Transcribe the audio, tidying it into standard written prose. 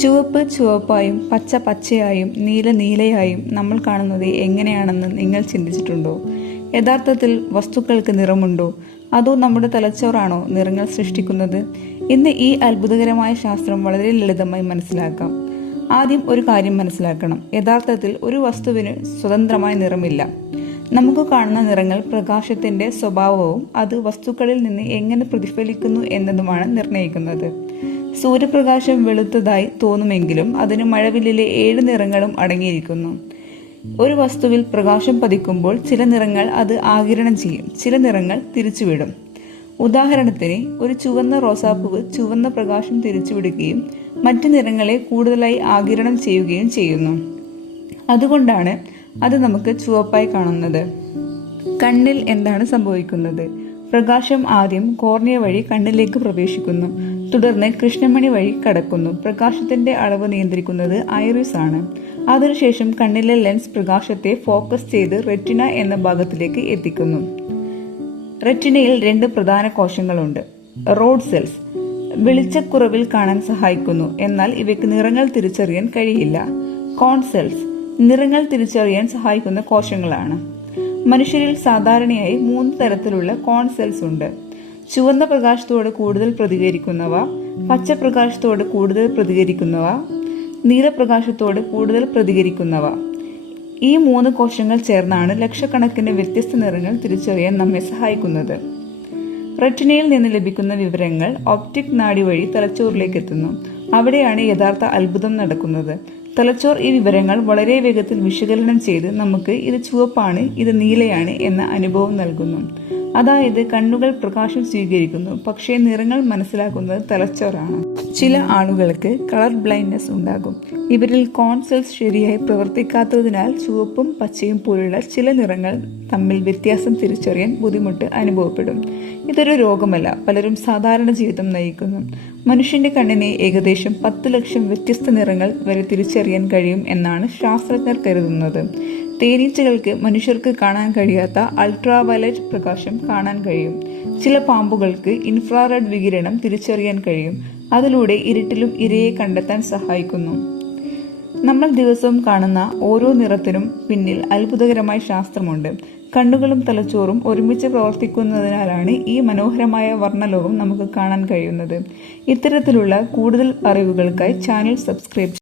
ചുവപ്പ് ചുവപ്പായും പച്ച പച്ചയായും നീല നീലയായും നമ്മൾ കാണുന്നത് എങ്ങനെയാണെന്ന് നിങ്ങൾ ചിന്തിച്ചിട്ടുണ്ടോ? യഥാർത്ഥത്തിൽ വസ്തുക്കൾക്ക് നിറമുണ്ടോ? അതോ നമ്മുടെ തലച്ചോറാണോ നിറങ്ങൾ സൃഷ്ടിക്കുന്നത്? ഇന്ന് ഈ അത്ഭുതകരമായ ശാസ്ത്രം വളരെ ലളിതമായി മനസ്സിലാക്കാം. ആദ്യം ഒരു കാര്യം മനസ്സിലാക്കണം. യഥാർത്ഥത്തിൽ ഒരു വസ്തുവിന് സ്വതന്ത്രമായ നിറമില്ല. നമുക്ക് കാണുന്ന നിറങ്ങൾ പ്രകാശത്തിന്റെ സ്വഭാവവും അത് വസ്തുക്കളിൽ നിന്ന് എങ്ങനെ പ്രതിഫലിക്കുന്നു എന്നതുമാണ് നിർണ്ണയിക്കുന്നത്. സൂര്യപ്രകാശം വെളുത്തതായി തോന്നുമെങ്കിലും അതിന് മഴവില്ലിലെ 7 നിറങ്ങളും അടങ്ങിയിരിക്കുന്നു. ഒരു വസ്തുവിൽ പ്രകാശം പതിക്കുമ്പോൾ ചില നിറങ്ങൾ അത് ആഗിരണം ചെയ്യും, ചില നിറങ്ങൾ തിരിച്ചുവിടും. ഉദാഹരണത്തിന്, ഒരു ചുവന്ന റോസാപ്പൂവ് ചുവന്ന പ്രകാശം തിരിച്ചുവിടുകയും മറ്റു നിറങ്ങളെ കൂടുതലായി ആഗിരണം ചെയ്യുകയും ചെയ്യുന്നു. അതുകൊണ്ടാണ് അത് നമുക്ക് ചുവപ്പായി കാണുന്നത്. കണ്ണിൽ എന്താണ് സംഭവിക്കുന്നത്? പ്രകാശം ആദ്യം കോർണിയ വഴി കണ്ണിലേക്ക് പ്രവേശിക്കുന്നു, തുടർന്ന് കൃഷ്ണമണി വഴി കടക്കുന്നു. പ്രകാശത്തിന്റെ അളവ് നിയന്ത്രിക്കുന്നത് ഐറിസ് ആണ്. അതിനുശേഷം കണ്ണിലെ ലെൻസ് പ്രകാശത്തെ ഫോക്കസ് ചെയ്ത് റെറ്റിന എന്ന ഭാഗത്തിലേക്ക് എത്തിക്കുന്നു. റെറ്റിനയിൽ 2 പ്രധാന കോശങ്ങളുണ്ട്. റോഡ് സെൽസ് വെളിച്ചക്കുറവിൽ കാണാൻ സഹായിക്കുന്നു, എന്നാൽ ഇവയ്ക്ക് നിറങ്ങൾ തിരിച്ചറിയാൻ കഴിയില്ല. കോൺ സെൽസ് നിറങ്ങൾ തിരിച്ചറിയാൻ സഹായിക്കുന്ന കോശങ്ങളാണ്. മനുഷ്യരിൽ സാധാരണയായി 3 തരത്തിലുള്ള കോൺ സെൽസ് ഉണ്ട്. ചുവന്ന പ്രകാശത്തോട് കൂടുതൽ പ്രതികരിക്കുന്നവ, പച്ച പ്രകാശത്തോട് കൂടുതൽ പ്രതികരിക്കുന്നവ, നീലപ്രകാശത്തോട് കൂടുതൽ പ്രതികരിക്കുന്നവ. ഈ 3 കോശങ്ങൾ ചേർന്നാണ് ലക്ഷക്കണക്കിന് വ്യത്യസ്ത നിറങ്ങൾ തിരിച്ചറിയാൻ നമ്മെ സഹായിക്കുന്നത്. റെറ്റിനയിൽ നിന്ന് ലഭിക്കുന്ന വിവരങ്ങൾ ഒപ്റ്റിക് നാഡി വഴി തലച്ചോറിലേക്ക് എത്തുന്നു. അവിടെയാണ് യഥാർത്ഥ അത്ഭുതം നടക്കുന്നത്. തലച്ചോർ ഈ വിവരങ്ങൾ വളരെ വേഗത്തിൽ വിശകലനം ചെയ്ത് നമുക്ക് ഇത് ചുവപ്പാണ്, ഇത് നീലയാണ് എന്ന അനുഭവം നൽകുന്നു. അതായത് കണ്ണുകൾ പ്രകാശം സ്വീകരിക്കുന്നു, പക്ഷേ നിറങ്ങൾ മനസ്സിലാക്കുന്നത് തലച്ചോറാണ്. ചില ആളുകൾക്ക് കളർ ബ്ലൈൻഡ്നെസ് ഉണ്ടാകും. ഇവരിൽ കോൺ സെൽസ് ശരിയായി പ്രവർത്തിക്കാത്തതിനാൽ ചുവപ്പും പച്ചയും പോലുള്ള ചില നിറങ്ങൾ തമ്മിൽ വ്യത്യാസം തിരിച്ചറിയാൻ ബുദ്ധിമുട്ട് അനുഭവപ്പെടും. ഇതൊരു രോഗമല്ല, പലരും സാധാരണ ജീവിതം നയിക്കുന്നു. മനുഷ്യന്റെ കണ്ണിനെ ഏകദേശം 10 ലക്ഷം വ്യത്യസ്ത നിറങ്ങൾ വരെ തിരിച്ചറിയാൻ കഴിയും എന്നാണ് ശാസ്ത്രജ്ഞർ കരുതുന്നത്. തേനീച്ചകൾക്ക് മനുഷ്യർക്ക് കാണാൻ കഴിയാത്ത അൾട്രാവയലറ്റ് പ്രകാശം കാണാൻ കഴിയും. ചില പാമ്പുകൾക്ക് ഇൻഫ്രാറെഡ് വികിരണം തിരിച്ചറിയാൻ കഴിയും. അതിലൂടെ ഇരുട്ടിലും ഇരയെ കണ്ടെത്താൻ സഹായിക്കുന്നു. നമ്മൾ ദിവസവും കാണുന്ന ഓരോ നിറത്തിനും പിന്നിൽ അത്ഭുതകരമായ ശാസ്ത്രമുണ്ട്. കണ്ണുകളും തലച്ചോറും ഒരുമിച്ച് പ്രവർത്തിക്കുന്നതിനാലാണ് ഈ മനോഹരമായ വർണ്ണലോകം നമുക്ക് കാണാൻ കഴിയുന്നത്. ഇത്തരത്തിലുള്ള കൂടുതൽ അറിവുകൾക്കായി ചാനൽ സബ്സ്ക്രൈബ്